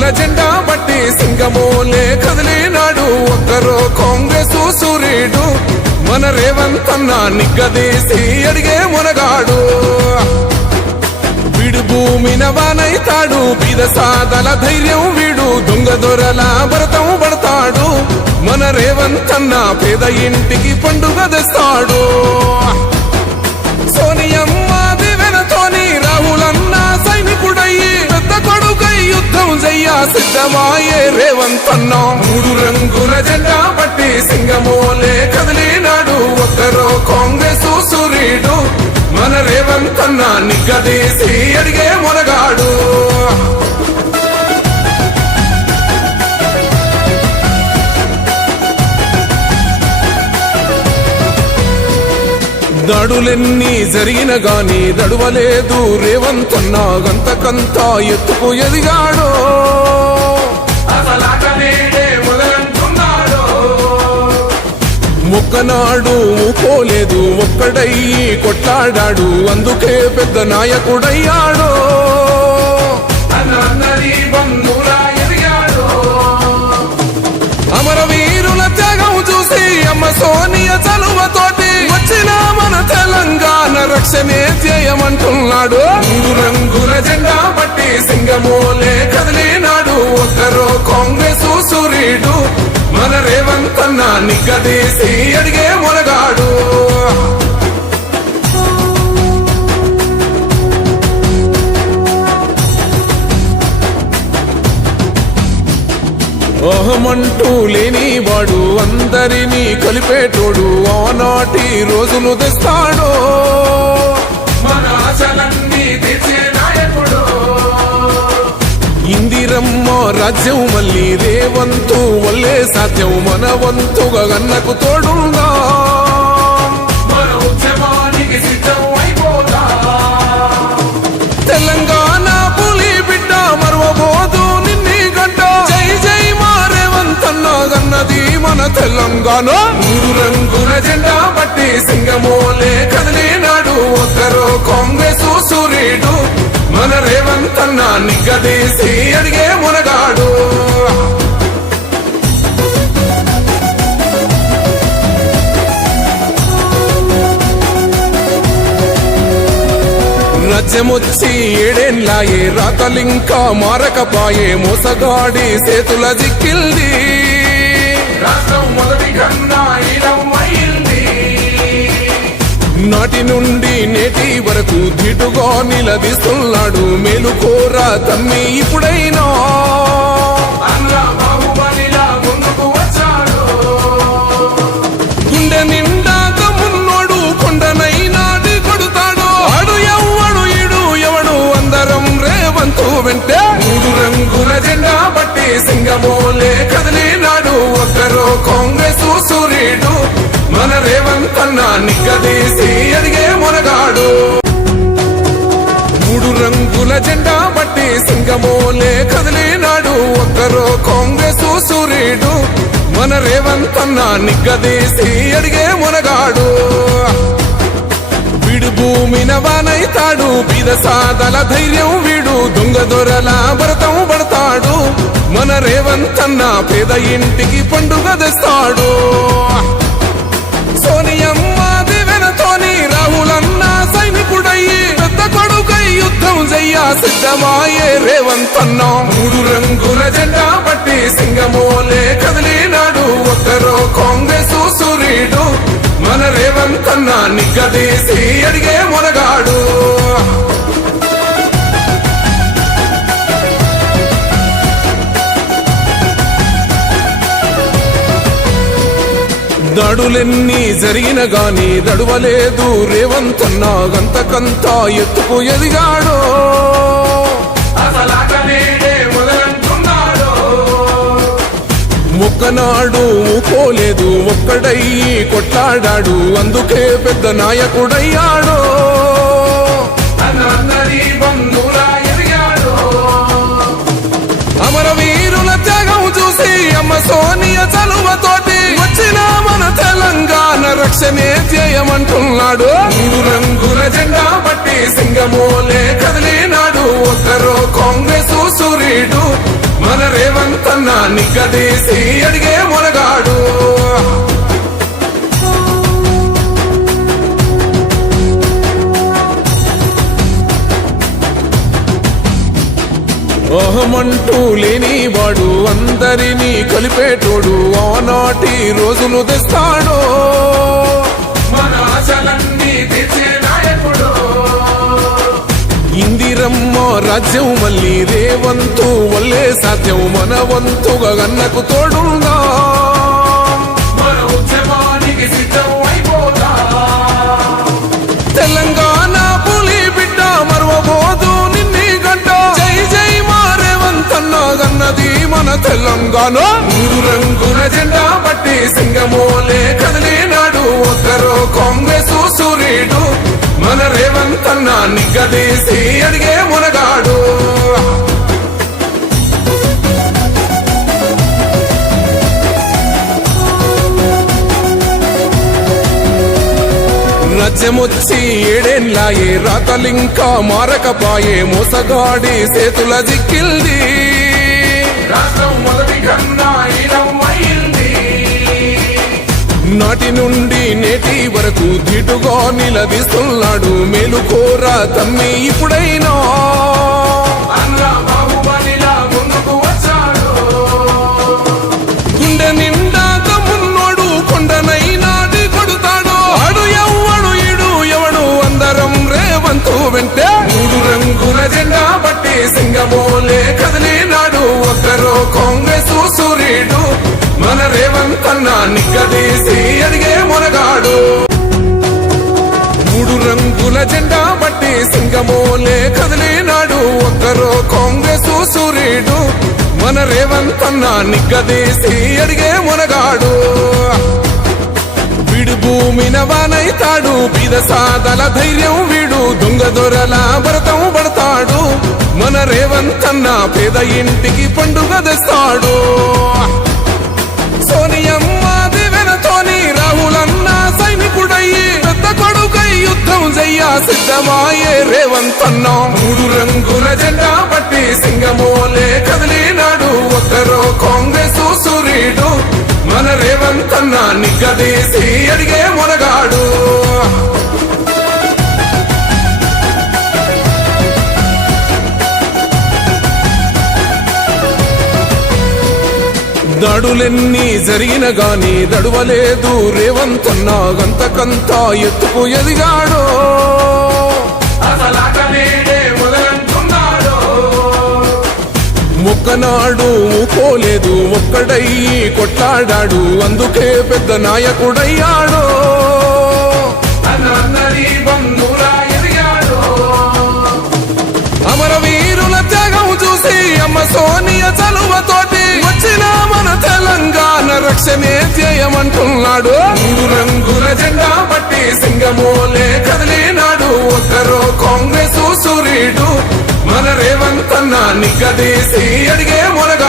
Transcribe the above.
రంగుల జెండా బట్టి సింగమోలే కదిలినాడు ఒక్కరో కాంగ్రెస్ సూర్యుడు మన రేవంత్ అన్న నిగ్గదీసి అడిగే మునగాడు వీడు భూమిన వానైతాడు బీద సాదల ధైర్యం వీడు దొంగ దొరల భరతం పడతాడు మన రేవంత్ అన్న పేద ఇంటికి పండుగ తెస్తాడు సోనియమ్మ దివెనతోని రాహులన్న సైనికుడయ్యి పెద్ద కొడుకై యుద్ధం చెయ్య సిద్ధమాయే రేవంత్ అన్న మూడు రంగుల జెండా బట్టి సింగమోలే కదిలినాడు ఒక్కరో కాంగ్రెస్ సూర్యుడు మన రేవంత్ అన్న నిగ్గదీసి అడిగే మునగాడు దాడులెన్ని జరిగిన గాని దడువలేదు రేవంత్ అన్న గంతకంతా ఎత్తుకు ఎదిగాడో మొక్కనాడు ఊకోలేదు ఒక్కడయ్యి కొట్లాడాడు అందుకే పెద్ద నాయకుడయ్యాడో అమరవీరుల త్యాగం చూసి అమ్మ సోనియ చలువతోటి వచ్చిన మన తెలంగాణ రక్షణే చేయమంటున్నాడు మూడు రంగుల జెండా బట్టి సింగమోలే కదిలినాడు ఒక్కరో కాంగ్రెస్ సూర్యుడు మన రేవంత్ అన్న నిగ్గదీసి అడిగే మునగాడు అహమంటూ లేనివాడు అందరినీ కలిపేటోడు ఆనాటి రోజులు తెస్తాడు మన ఆశలన్నీ తీర్చే నాయకుడు ఇందిరమ్మ రాజ్యం మళ్ళీ రేవంతు వల్లే సాధ్యం మన వంతుగా గన్నకు తోడుందా మన ఉద్యమానికి సిద్ధం అయిపోదా తెలంగాణ పులి బిడ్డ మరవబోదు నిన్ని గంట జై జై మా రేవంత్ అన్న గన్నది మన తెలంగాణ మూడు రంగుల జెండా బట్టి సింగమోలే కదిలినాడు ఒక్కరో కాంగ్రెస్ సూర్యుడు మన రేవంత్ అన్న నిగ్గదీసి అడిగే మునగాడు రాజ్యమొచ్చి ఏడేన్లాయే రాతలింకా మారకపాయే మోసగాడి సేతుల జిక్కిల్ది రాష్ట్రం మొదటి కన్నా నాటి నుండి నేటి వరకు ధీటుగా నిలదీస్తున్నాడు మేలుకోరా తమ్మి ఇప్పుడైనా గుండె నిండా తమ్మున్నోడు కొండనైనా కొడుతాడు ఆడు ఎవ్వడు ఈడు ఎవడు అందరం రేవంతు వెంటే మూడు రంగుల జెండా బట్టి సింగమోలే కదిలినాడు ఒక్కరో కాంగ్రెస్ సూర్యుడు మన రేవంత్ అన్న నిగ్గదీసి అడిగే మునగాడు మూడు రంగుల జెండా బట్టి సింగమోలే కదిలినాడు ఒక్కరో కాంగ్రెస్ సూర్యుడు మన రేవంత్ అన్న నిగ్గదీసి అడిగే మునగాడు వీడు భూమిన వానైతాడు బీద సాదల ధైర్యం వీడు దొంగ దొరల భరతం పడతాడు మన రేవంత్ అన్న పేద ఇంటికి పండుగ తెస్తాడు సోనియమ్మ దివెనతోని రాహులన్న సైనికుడయ్యి పెద్ద కొడుకై యుద్ధం చెయ్య సిద్ధమాయే రేవంత్ అన్న మూడు రంగుల జెండా బట్టి సింగమోలే కదిలినాడు ఒక్కరో కాంగ్రెస్ సూర్యుడు మన రేవంత్ అన్న నిగ్గదీసి అడిగే మునగాడు దాడులెన్ని జరిగిన గాని దడువలేదు రేవంత్ అన్న గంతకంతా ఎత్తుకు ఎదిగాడో మొక్కనాడు ఊకోలేదు ఒక్కడయ్యి కొట్లాడాడు అందుకే పెద్ద నాయకుడయ్యాడో అమరవీరుల త్యాగం చూసి అమ్మ సోనియ చలువతోటి వచ్చిన మన తెలంగాణ రక్షణే చేయమంటున్నాడు మూడు రంగుల జెండా బట్టి సింగమోలే కదిలినాడు ఒక్కరో కాంగ్రెస్ సూర్యుడు మన నిగ్గదీసి అడిగే మొనగాడు. అహమంటూ లేనివాడు అందరినీ కలిపేటోడు ఆనాటి రోజులు తెస్తాడు. మన ఆశలన్నీ తెచ్చే నాయకుడు. ఇందిరమ్మ రాజ్యం మళ్ళీ రేవంతు వల్లే సాధ్యం. మన వంతుగా గన్నకు తోడుందా మన ఉద్యమానికి సిద్ధం అయిపోదా. తెలంగాణ పులి బిడ్డ మరవబోదు నిన్ని గంట. జై జై మా రేవంత్ అన్నా గన్నది మన తెలంగాణ. మూడు రంగుల జెండా పట్టి సింగమోలే కదిలినాడు ఒక్కరో కాంగ్రెస్ సూర్యుడు. మన రేవంత్ అన్నా నిగ్గదీసి అడిగే మునగాడు. రాజ్యమొచ్చి ఏడేన్లాయే రాతలింకా మారకపాయే మోసగాడి సేతుల జిక్కిల్ది. రాష్ట్రం మొదటి కన్నా ఈనమైంది. నాటి నుండి నేటి వరకు ధీటుగా నిలదీస్తున్నాడు. మేలుకోర తమ్మి ఇప్పుడైనా అన్నా బాహుబలిలా ముందుకు వచ్చాడు. గుండె నిండా తమ్మున్నోడు కొండనైనా కొడుతాడు. ఆడు ఎవ్వడు ఈడు ఎవడు అందరం రేవంతు వెంటే. మూడు రంగుల జెండా బట్టి సింగమోలే కదిలినాడు ఒక్కరో కాంగ్రెస్ సూర్యుడు. మన రేవంత్ అన్నా నిగ్గదీసి అడిగే మునగాడు. మూడు రంగుల జెండా బట్టి సింగమోలే కదిలినాడు ఒక్కరో కాంగ్రెస్ సూర్యుడు. మన రేవంత్ అన్నా నిగ్గదీసి అడిగే మునగాడు. వీడు భూమిన వానైతాడు బీద సాదల ధైర్యం వీడు. దొంగ దొరల భరతం పడతాడు. మన రేవంత్ అన్నా పేద ఇంటికి పండుగ తెస్తాడు. సోనియమ్మ దివెనతోని రాహులన్న సైనికుడయ్యి పెద్ద కొడుకై యుద్ధం చెయ్య సిద్ధమాయే రేవంత్ అన్నా. మూడు రంగుల జెండా పట్టి సింగమోలే కదిలినాడు ఒక్కరో కాంగ్రెస్ సూర్యుడు. మన రేవంత్ అన్నా నిగ్గదీసి అడిగే మునగాడు. దాడులెన్ని జరిగిన గాని దడువలేదు రేవంత్ అన్నా. గంతకంతా ఎత్తుకు ఎదిగాడు. ఒక్కనాడు ఊకోలేదు ఒక్కడయ్యి కొట్లాడాడు. అందుకే పెద్ద నాయకుడయ్యాడు. అమరవీరుల త్యాగం చూసి అమ్మ సోనియ చలువతోటి వచ్చిన మన తెలంగాణ రక్షణే ధ్యేయమంటున్నాడు. మూడు రంగుల జెండా పట్టి సింగమోలే కదిలినాడు ఒక్కరో కాంగ్రెస్ సూర్యుడు. మన రేవంత్ అన్నా నిగ్గదీసి అడిగే మునగాడు.